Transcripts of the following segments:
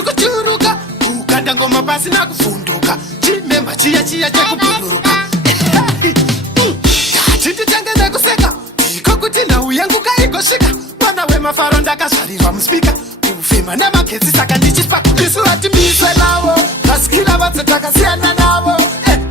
chikuchuruka ukanda ngoma pasina kuvhunduka chimemba chiya chekubhururuka tatitange nekuseka ndiko kuti nhau yangu kaigosvika mwana wemafaro ndakazvarirwa muspika kufema nemagetsi saka ndichispaka isu vatimiswe navo vasikila vadze takasiyana navo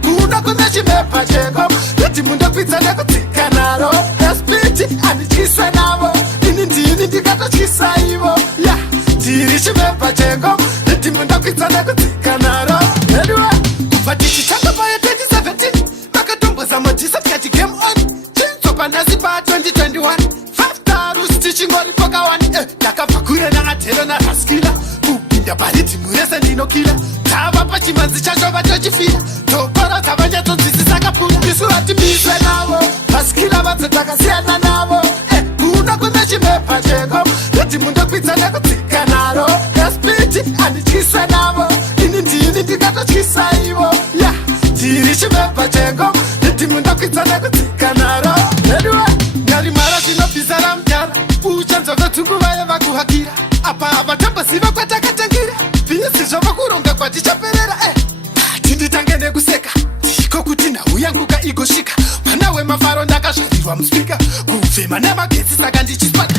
kuda kunze chimepa cheko kuti mundokwidza nekudzika naro espiti handityiswe navo ini ndini ndikatotyisa ivo ya ndiri chimepa cheko kuti mundokwidza nekudzika naro ediwe kubva tichitanga payo 2017 makatomboza modhisa tikati game on chinzopa nhasi pa 2021 5 tichingori poka 1 ndakabva kure naatero naraskila kupinda paridhimu rese ndinokila tava pachimanzi chacho vatochifira topara tavanyatonzwisisa kapura isu vatimiswe navo vaskila vadze takasiyana navo kuda kunze chimepa cheko kuti mundokwidza nekudzika naro espiti handityiswe navo ini ndini ndikatotyisa ivo ya ndiri chimepa cheko kuti mundokwidza nekudzika naro ediwe ngarimara zvinobvisara mudhara uchanzovetsunguvaya vakuhakira apa havatamboziva kwatakatangira visizvo vakuronga kwatichaperera tinditange nekuseka ndiko kuti nhau yangu kaigosvika mwana wemafaro ndakazvarirwa muspika kufema nemagetsi saka ndichispaka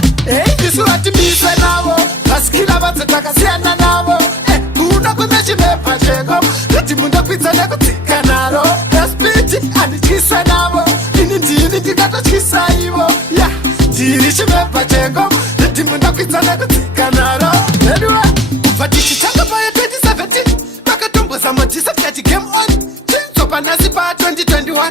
isu vatimiswe navo vasikila vadze takasiyana navo kuda kunze chimepa cheko kuti mundokwidza nekudzika naro espiti handityiswe navo ini ndini ndikatotyisa ivo ya ndiri chimepa cheko kuti mundokwidza nekudzika naro ediwe kubva tichitanga payo 2017 makatomboza modhisa tikati game on chinzopa nhasi pa 2021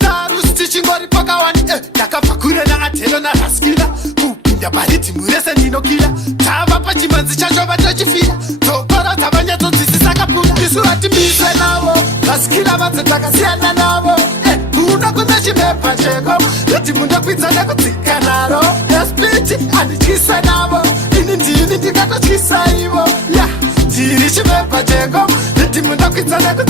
5 tichingori poka 1 ndakabva kure naatero naraskila kupinda paridhimu rese ndinokila tava pachimanzi chacho vatochifira topara tavanyatonzwisisa kapura isu vatimiswe navo vasikila vadze takasiyana navo kuda kunze chimepa cheko kuti mundokwidza nekudzika naro espiti handityiswe navo ini ndini ndikatotyisa ivo ya ndiri chimepa cheko kuti mundokwidza nekudzika